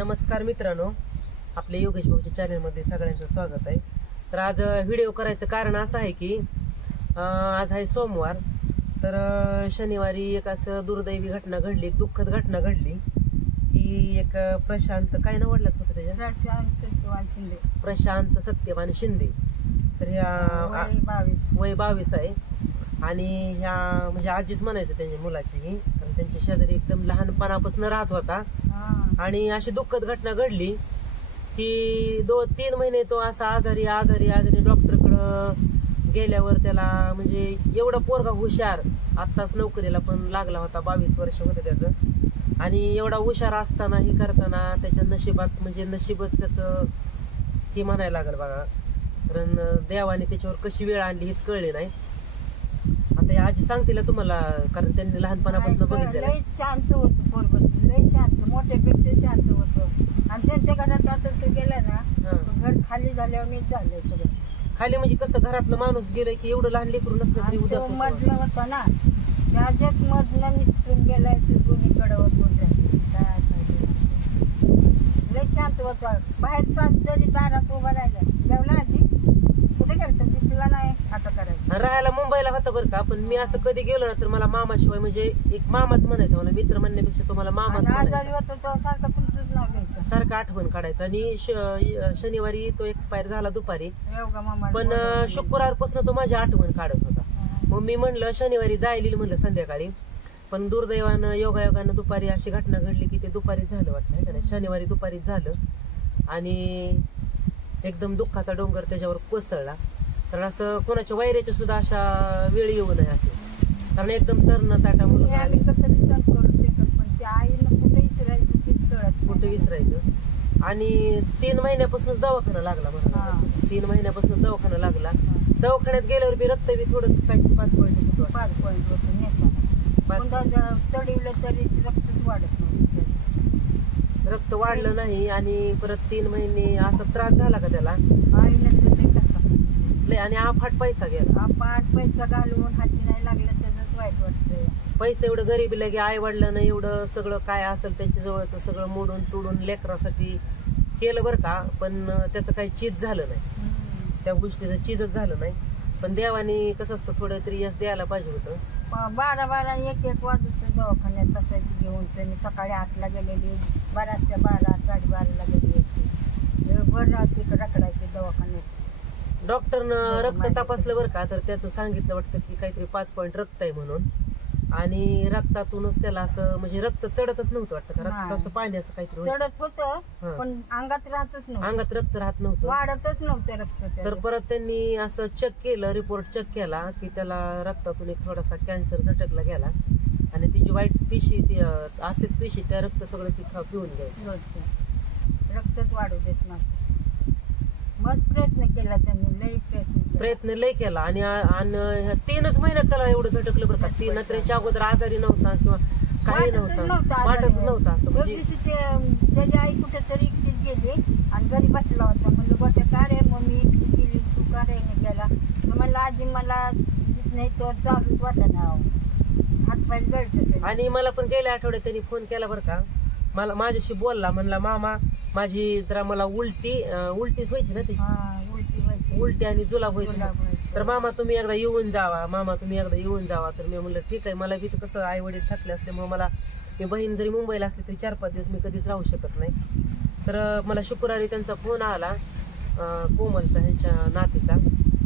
नमस्कार मित्रांनो, आपल्या योगेश भाऊच्या चॅनलमध्ये सगळ्यांचं स्वागत आहे. तर आज व्हिडिओ करायचं कारण असं आहे की आज आहे सोमवार. तर शनिवारी एक असं दुर्दैवी घटना घडली, दुःखद घटना घडली की एक प्रशांत काय नाव वडलाच होतं त्याच्या, प्रशांत सत्यवान शिंदे. तर ह्या वय 22 आहे आणि ह्या म्हणजे आजीच म्हणायचं त्यांच्या मुलाची ही. कारण त्यांच्या शेजारी एकदम लहानपणापासून राहत होता आणि अशी दुःखद घटना घडली की 2-3 महिने तो असा आजारी डॉक्टरकडं गेल्यावर त्याला म्हणजे एवढा पोरगा हुशार, आत्ताच नोकरीला पण लागला होता, 22 वर्ष होतं त्याचं. आणि एवढा हुशार असताना ही करताना त्याच्या नशिबात म्हणजे नशीबच त्याचं हे म्हणायला लागल बघा. कारण देवाने त्याच्यावर कशी वेळ आणली हीच कळली नाही. आता या आजी सांगतील तुम्हाला, कारण त्यांनी लहानपणापासून बघितलं. शांत होतं पोरगं, लय शांत, मोठ्यापेक्षा शांत होतं. आणि त्यांच्या घरात आता तो गेला ना, घर खाली झाल्यावर मीच झालंय सगळं. खाली म्हणजे कसं, घरातलं माणूस गेलं की एवढं लहान लेकरू नसतं तरी उद्या मधलं होतं ना, त्याच्यात मधलं निसटून गेलाय ते दोन्ही कडवर बोलल्या. लय शांत होता. बाहेर तरी दारात उभा राहिला, जेवला आधी कुठे गेलं दिसला नाही. आता करायचं राहायला मुंबईला होता बरं का, पण मी असं कधी गेलो ना तर मला मामाशिवाय म्हणजे एक मामाच म्हणायचं, मला मित्र म्हणण्यापेक्षा तुम्हाला मामाच आजारी होता तो सारखं तुमचंच नाव घ्यायचं, सारखं आठवण काढायचं. आणि शनिवारी तो एक्सपायर झाला दुपारी, पण शुक्रवारपासून तो माझी आठवण काढत होता. मग मी म्हणलं शनिवारी जायला म्हणलं संध्याकाळी, पण दुर्दैवानं योगायोगानं दुपारी अशी घटना घडली की ते दुपारीच झालं वाटतं आहे का नाही, शनिवारी दुपारीच झालं. आणि एकदम दुःखाचा डोंगर त्याच्यावर कोसळला. कारण असं कोणाच्या वैऱ्याच्या सुद्धा अशा वेळ येऊ नये असे, कारण एकदम तरण ताटा मुलगा कुठे विसरायचं. आणि 3 महिन्यापासून दवाखाना लागला मला, 3 महिन्यापासून दवाखाना लागला. दवाखान्यात गेल्यावर बी रक्त बी थोडं काही 5 पॉईंट चढवलं तरी रक्तच वाढत नव्हतं, रक्त वाढलं नाही. आणि परत 3 महिने असा त्रास झाला का त्याला, आणि अफाट पैसा गेला. अफाट पैसा घालून हाती नाही लागलं त्याच वाईट वाटतंय. पैसा एवढं गरीबीला की आई वडिलांना एवढं सगळं काय असेल त्यांच्या जवळचं सगळं मोडून तोडून लेकरासाठी केलं बरं का, पण त्याचं काही चीज झालं नाही, त्या गोष्टीचं चीजच झालं नाही. पण देवाने कसं असतं थोडं तरी यश द्यायला पाहिजे होतं. 12 1 वाजता दवाखान्यात बसायची घेऊन. मी सकाळी 8ला गेलेली, 12 ते 12 12:30ला गेली. बरं तिकडं रखडायचे दवाखान्यात. डॉक्टरनं रक्त तपासलं बरं का, तर त्याचं सांगितलं वाटतं की काहीतरी 5 पॉईंट रक्त आहे म्हणून. आणि रक्तातूनच त्याला असं म्हणजे रक्त चढतच नव्हतं वाटतं का, रक्ताचं पाण्याचं काहीतरी चढत होतं पण अंगात राहतच नव्हतं, अंगात रक्त राहत नव्हतं, वाढतच नव्हतं रक्त. तर परत त्यांनी असं चेक केलं, रिपोर्ट चेक केला की त्याला रक्तातून एक थोडासा कॅन्सर झटकला गेला. आणि तिची वाईट पिशी ती असते पिशी, त्या रक्त सगळं ती पिऊन घ्यायचं, रक्तच वाढू देत नव्हतं. मस्त प्रयत्न केला त्यांनी, लई प्रयत्न लय केला. आणि 3च महिन्यात त्याला एवढं झटकलं बरं का. 3 त्याच्या अगोदर आजारी नव्हता किंवा काही नव्हतं, वाटत नव्हतं असं. म्हणजे त्याची आई कुठेतरी एकटीच गेली आणि घरी बसला होता. म्हणलं गोट्या का रे मम्मी गेली तू का रे गेला, म्हणलं आजी मला नाही तर चालूच वाटत ना, हातपाय गळत. आणि मला पण गेल्या आठवड्यात त्यांनी फोन केला बरं का, मला माझ्याशी बोलला, म्हणला मामा माझी जरा मला उलटीच व्हायची ना, त्याची उलटी आणि जुलाब व्हायची, तर मामा तुम्ही एकदा येऊन जावा. तर मी म्हणलं ठीक आहे. मला बी कसं आई वडील थकले असल्यामुळे मला, मी बहीण जरी मुंबईला असली तरी 4-5 दिवस मी कधीच राहू शकत नाही. तर मला शुक्रवारी त्यांचा फोन आला, कोमलचा ह्यांच्या नातीचा,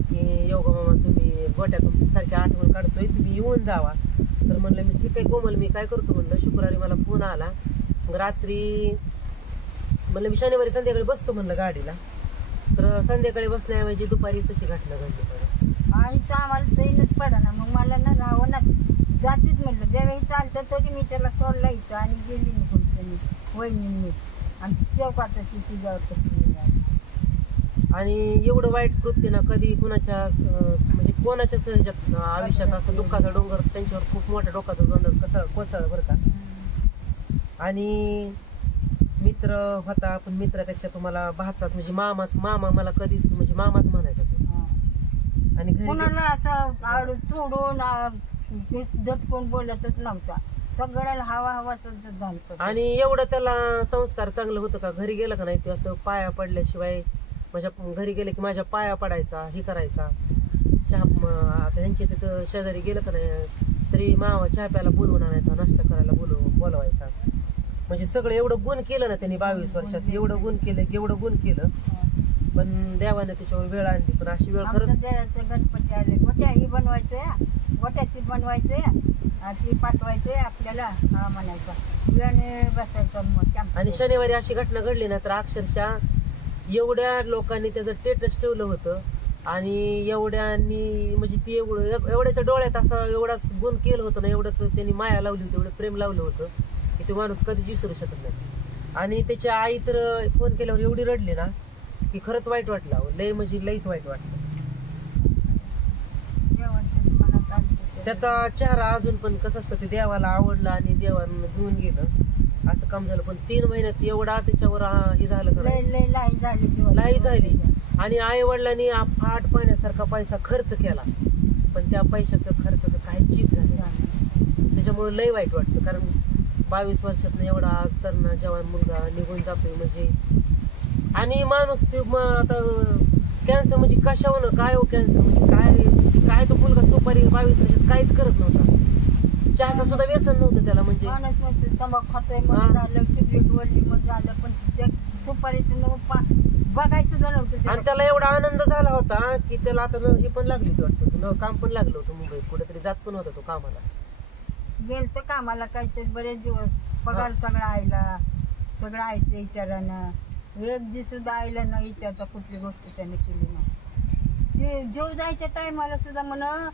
की योगा मामा तुम्ही गोट्या तुमची सारखी आठवण काढतोय, तुम्ही येऊन जावा. तर म्हणलं मी ठीक आहे कोमल, मी काय करतो म्हणलं. शुक्रवारी मला फोन आला, मग रात्री म्हणलं मी शनिवारी संध्याकाळी बसतो म्हणलं गाडीला. तर संध्याकाळी बसण्याऐवजी दुपारी तशी घटना घडली. आणि आम्हाला सैनच पडा ना, मग मला ना राहावं ना, जातीच म्हणलं ज्यावेळी चालतं तरी मी त्याला सोडला इथं आणि गेली निघून त्यांनी वहिनींनी. आणि चौकाटाची तुझ्यावर आणि एवढं वाईट कृत्य ना कधी कुणाच्या म्हणजे कोणाच्याच आयुष्यात असं दुःखाचा डोंगर त्यांच्यावर खूप मोठ्या डोक्याचा डोंगर कसं कोसळलं बरं का. आणि मित्र होता, पण मित्रापेक्षा तुम्हाला भाचाच म्हणजे मामा मला कधीच म्हणजे मामाच म्हणायचा तो. आणि कोणाला असं चोडून झटकून बोलतच नव्हता. सगळ्याला हवा हवा झालं. आणि एवढं त्याला संस्कार चांगलं होतं का? घरी गेलं का नाही ते असं पाया पडल्याशिवाय, माझ्या घरी गेले की माझ्या पाया पडायचा, हे करायचा. चहा आता ह्यांच्या तिथं शेजारी गेलं का नाही तरी मावा चहा प्यायला बोलवून आणायचा, नाश्ता करायला बोलवायचा. म्हणजे सगळं एवढं गुण केलं ना त्यांनी 22 वर्षात, एवढं गुण केलं, एवढं गुण केलं. पण देवाने त्याच्यावर वेळ आणली. पण अशी वेळ खरंच गणपती आले, गोट्याही बनवायचंय, गोट्याची बनवायचंय, ती पाठवायचंय आपल्याला, हा म्हणायचा वेळाने बसायचं. आणि शनिवारी अशी घटना घडली ना तर अक्षरशः एवढ्या लोकांनी त्याचं स्टेटस ठेवलं होतं. आणि एवढ्यांनी म्हणजे ती एवढ्याच्या डोळ्यात असं एवढाच गुण केलं होतं ना, एवढंच त्यांनी माया लावली होती, एवढं प्रेम लावलं होतं की ते माणूस कधीच विसरू शकत नाही. आणि त्याच्या आई तर फोन केल्यावर एवढी रडली ना की खरंच वाईट वाटलं, लय म्हणजे लईच वाईट वाटलं. त्याचा चेहरा अजून पण कसं असतं, ते देवाला आवडलं आणि देवानं घेऊन गेलं असं काम झालं. पण 3 महिन्यात एवढा त्याच्यावर हे झालं का, लाई झाली. आणि आई वडिलांनी फाट पाण्यासारखा पैसा खर्च केला, पण त्या पैशाचं खर्चाचं काही चीज झालं. त्याच्यामुळे लय वाईट वाटतं. कारण 22 वर्षात एवढा तरुण जवान मुलगा निघून जातोय म्हणजे. आणि माणूस ते आता कॅन्सर म्हणजे कशावर काय हो, कॅन्सर म्हणजे काय तो मुलगा सुपारी 22 वर्षात काहीच करत नव्हता, चहाचं सुद्धा व्यसन नव्हतं त्याला. म्हणजे तंबाखू खातोय झालं, सिगरेट वरली मग झालं, पण सुपारीचं बघायचं सुद्धा नव्हतं. आणि त्याला एवढा आनंद झाला होता की त्याला आता हे पण लागली होती वाटतं, काम पण लागलं होतं मुंबईत, कुठेतरी जात पण होता तो कामाला. गेलतो कामाला काहीतरी बरेच दिवस, पगार सगळं आयला, सगळं आयचं विचारानं. एक दिवस सुद्धा आईला न विचारता कुठली गोष्ट त्याने केली नाही. ते जीव जायच्या टायमाला सुद्धा म्हणा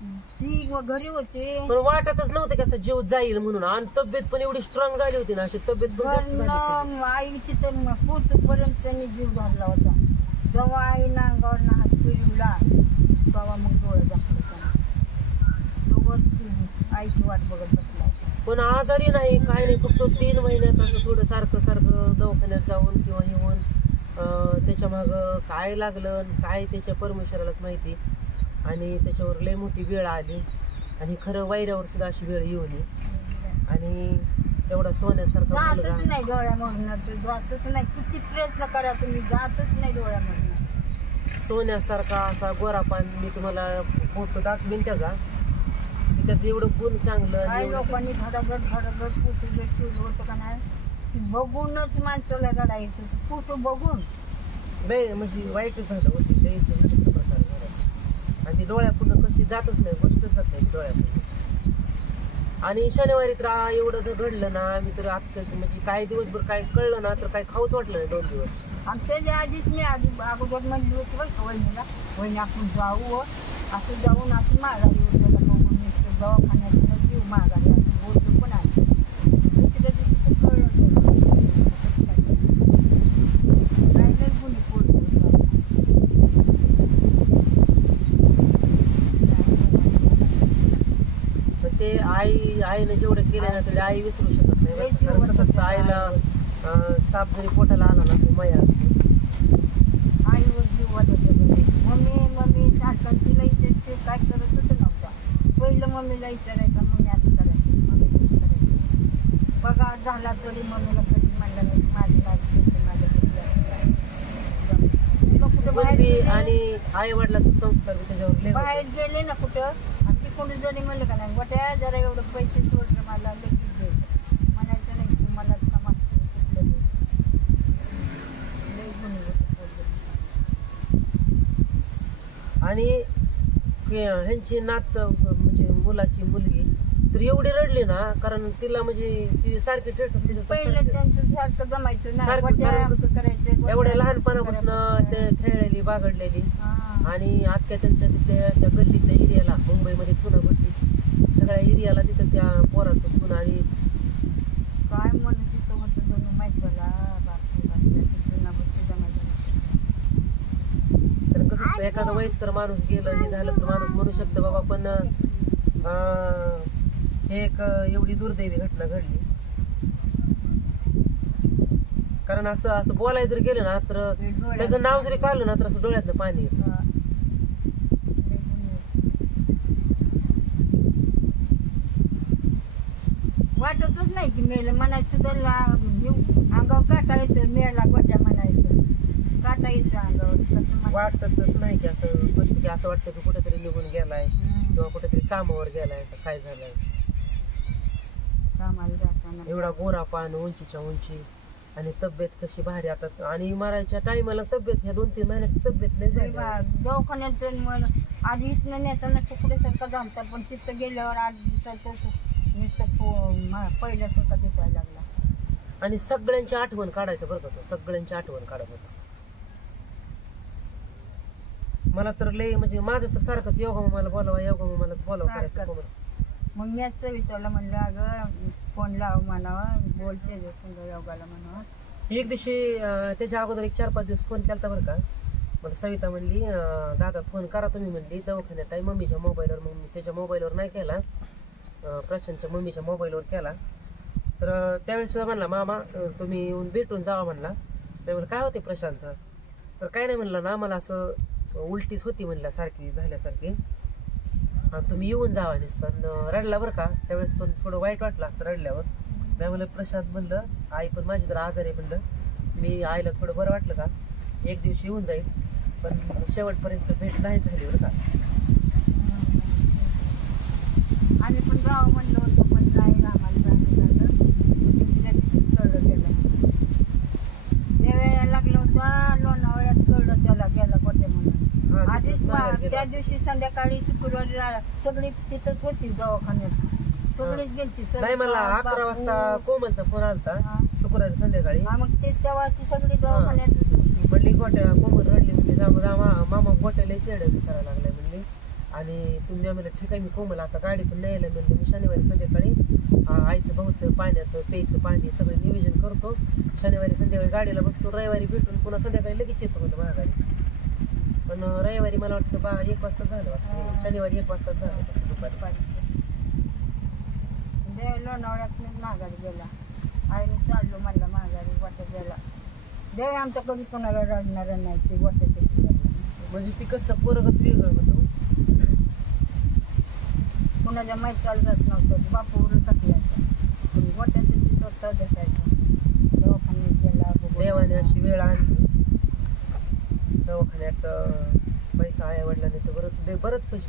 ती घरी होते, पण वाटतच नव्हतं कसं जीव जाईल म्हणून. आणि तब्येत पण एवढी स्ट्रॉंग झाली होती ना, अशी तब्येत आईची तर पोटपर्यंत त्यांनी जीव धरला होता. जेव्हा आईना अंगावर हात फिरवला तेव्हा मग डोळे दाखवलं त्याला, आईची वाट बघत बसला. पण आजारी नाही काय नाही, फक्त 3 महिन्यात असं थोडं सारखं दवाखान्यात जाऊन किंवा येऊन त्याच्या माग काय लागलं काय त्याच्या परमेश्वरालाच माहिती. आणि त्याच्यावर लय मोठी वेळ आली. आणि खरं वायऱ्यावर सुद्धा अशी वेळ येऊ नये. आणि एवढा सोन्यासारखा मुलगा नाही डोळ्यामधून, जातच नाही. किती प्रयत्न करा तुम्ही, जातच नाही डोळ्यामधून. सोन्यासारखा असा गोरापान, मी तुम्हाला फोटो दाखवीन त्याचा, त्याचं एवढं गुण चांगलं. काही लोकांनी धडागड फोटो होतं का नाही, बघूनच माणसाला रडायचं, फोटो बघून लय म्हणजे वाईटच झालं होती. आणि ती डोळ्यापुढं कशी जातच नाही, गोष्टच जात नाही डोळ्यापुढं. आणि शनिवारी तर एवढं जर घडलं ना, आम्ही तर आता म्हणजे काही दिवसभर काय कळलं ना तर काही खाऊच वाटलं नाही 2 दिवस. आणि त्याच्या आधीच मी अगोदर म्हणली होती बरं का वहिनीला, वहिनी आपण जाऊ, असं जाऊन आपण माघारी होतो बघून दवाखान्यात जीव माघारी आपण बोलतो. पण आहे दुसऱ्या दिवशी कळलं काय नाही गुन्हे पोट. ते आईने जेवढं केलं ना तरी आई विसरू शकत नाही. फक्त आईला साप जरी पोटाला आला ना ते माया असते. आईवर जीव वाटत मम्मी सारखं तिला इथे काय करत होतं नव्हता. पहिलं मम्मीला विचारायचं, मम्मी असं करायचं, मम्मी कसं करायचं. पगार झाला तरी मम्मीला कधी म्हणलं नाही माझी माझ्या कुठं बाहेर. आणि आई वडिलांचा संस्कार त्याच्यावर बाहेर गेले ना कुठं, कोणी जरी म्हणलं का नाही गोट्या जरा एवढं पैसे सोडलं मला लगेच दे म्हणायचं नाही की मला मागतो कुठलं दे. आणि ह्यांची नात म्हणजे मुलाची मुलगी तर एवढी रडली ना, कारण तिला म्हणजे ती सारखी पहिलं त्यांचं सारखं जमायचं ना, करायचं एवढ्या लहानपणापासून ते खेळलेली बागडलेली. आणि आत्या त्यांच्या त्या गल्लीच्या एरियाला, मुंबईमध्ये चुनाभट्टी सगळ्या एरियाला तिथं त्या पोराचं खून. आणि काय मनसित होतं दोन माहिती चुनाभट्टी जमायचं. तर कसं एखादा वयस्कर माणूस गेलं हे झालं तर माणूस म्हणू शकतो बाबा, पण हे एक एवढी दुर्दैवी घटना घडली. कारण असं बोलायचं जर गेलं ना तर त्याचं नाव जरी काढलं ना तर असं डोळ्यातनं पाणी येतं. वाटतच नाही की मेलं म्हणायचं सुद्धा अंगावर काटा येतो मेला गोट्या म्हणायचं काटा येतो अंगावर कसं म्हणायचं. वाटतच नाही की असं गोष्ट की असं वाटतं की कुठेतरी निघून गेलाय किंवा कुठेतरी कामावर गेलाय तर काय झालंय. कामाला जाताना एवढा गोरा पान उंचीच्या उंची आणि तब्येत कशी भारी आता आणि मरायच्या टायमाला तब्येत ह्या 2-3 महिन्यात तब्येत नाही झाली. दवाखान्यात आधी इथनं नेताना तुकड्यासारखं झालता पण तिथं गेल्यावर आज दिवसाचं नुसतं पहिल्यासारखं दिसायला लागला. आणि सगळ्यांची आठवण काढायचं बरं का, सगळ्यांची आठवण काढत होता. मला तर लय म्हणजे माझं तर सारखंच योगा मामाला बोलावा करायचं. मग मी असं विचारलं म्हणलं अगं फोन लाव म्हणावं बोलते योगाला म्हणावं. एक दिवशी त्याच्या अगोदर एक 4-5 दिवस फोन केला बरं का. मला सविता म्हणली दादा फोन करा तुम्ही म्हणली दवाखान्यात आहे मम्मीच्या मोबाईलवर. मग मी त्याच्या मोबाईलवर नाही केला, प्रशांतच्या मम्मीच्या मोबाईलवर केला. तर त्यावेळेस सुद्धा म्हणला मामा तुम्ही येऊन भेटून जावा म्हणला. त्यावेळेला काय होते प्रशांत तर काय नाही म्हणलं ना मला असं उलटीच होती म्हणलं सारखी झाल्यासारखी तुम्ही येऊन जावा नुसतं. रडला बरं का त्यावेळेस पण थोडं वाईट वाटलं असतं रडल्यावर. मी म्हणलं प्रशांत म्हणलं आई पण माझी तर आजार आहे म्हणलं मी आईला थोडं बरं वाटलं का एक दिवशी येऊन जाईल पण शेवटपर्यंत भेट नाही झाली बरं का. आम्ही पण जावं म्हणलं होतं पण नाही आम्हाला जाणं झालं. दुसऱ्या दिवशीच कळलं गेलं वेळेला लागलं होतं लोणावळ्यात कळलं त्याला गेला गोट्या म्हणून. आधीच त्या दिवशी संध्याकाळी शुक्रवारी सगळी तिथंच होती दवाखान्यात सगळीच गेलती. नाही मला 11 वाजता कोमलचा फोन आलता शुक्रवारी संध्याकाळी. मग ते तेव्हा ती सगळी दवाखान्यातच होती. म्हणली गोट्या कोमल रडली म्हणजे मामा गोट्याला चेड करायला लागलाय म्हणली. आणि तुम्ही म्हणलं ठीक आहे मी कोमल आता गाडी पण नाही यायला म्हणलं मी शनिवारी संध्याकाळी आईचं भाऊचं पाण्याचं प्यायचं पाणी सगळं नियोजन करतो. शनिवारी संध्याकाळी गाडीला बसतो रविवारी भेटून पुन्हा संध्याकाळी लगेच येतो म्हणलं महागाडी. पण रविवारी मला वाटतं 1 वाजता झालं वाटतं. शनिवारी 1 वाजता झालं दुपारी. लोणावळ्यात महागाडी गेला आईने चाललो म्हणला महागाडी वाटत गेला. देव आमचा कधी कोणाला रडणार नाही ते वाट्याचं. म्हणजे ती कसं पोरगच वेगळं होतं कोणाच्या माहिती जात नव्हतं बापूवर टाकल्याचं वाट्याचं स्वतः देखायचं. दवाखान्यात गेला देवाने अशी वेळ आणली दवाखान्यात पैसा आई वडिलांनी तर बरंच पैसे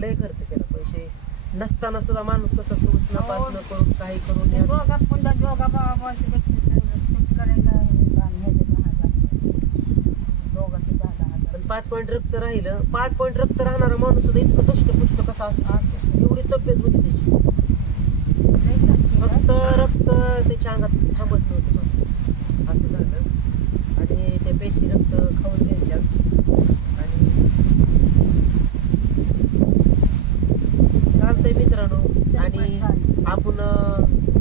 लय खर्च केला. पैसे नसताना सुद्धा माणूस कसं सूचना पाचणं करून काही करून दोघा भावा करायला 5 पॉईंट रक्त राहिलं. 5 पॉईंट रक्त राहणारा माणूस सुद्धा इतकं दष्टपुष्ट कसा असं एवढी तब्येत होती त्याची फक्त रक्त त्याच्या अंगात थांबत नव्हतं असं झालं. आणि त्या पेशी रक्त खाऊन घ्यायच्या आणि चालतंय मित्रांनो. आणि आपण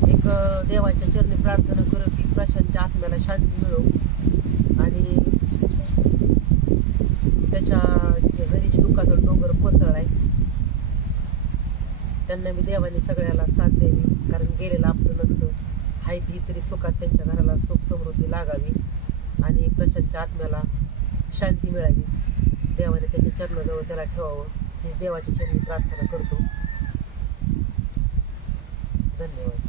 एक देवाच्या चरणी प्रार्थना करू की प्रशांतच्या आत्म्याला शांती मिळो आणि त्याच्या घरी दुःखाचा डोंगर कोसळलाय त्यांना मी देवाने सगळ्याला साथ द्यावी. कारण गेलेलं आपलं नसतं हाय ती तरी सुखात त्यांच्या घराला सुख समृद्धी लागावी आणि प्रशांतच्या आत्म्याला शांती मिळावी. देवाने त्याच्या चरणाजवळ त्याला ठेवावं ही देवाच्या चरणी प्रार्थना करतो. धन्यवाद.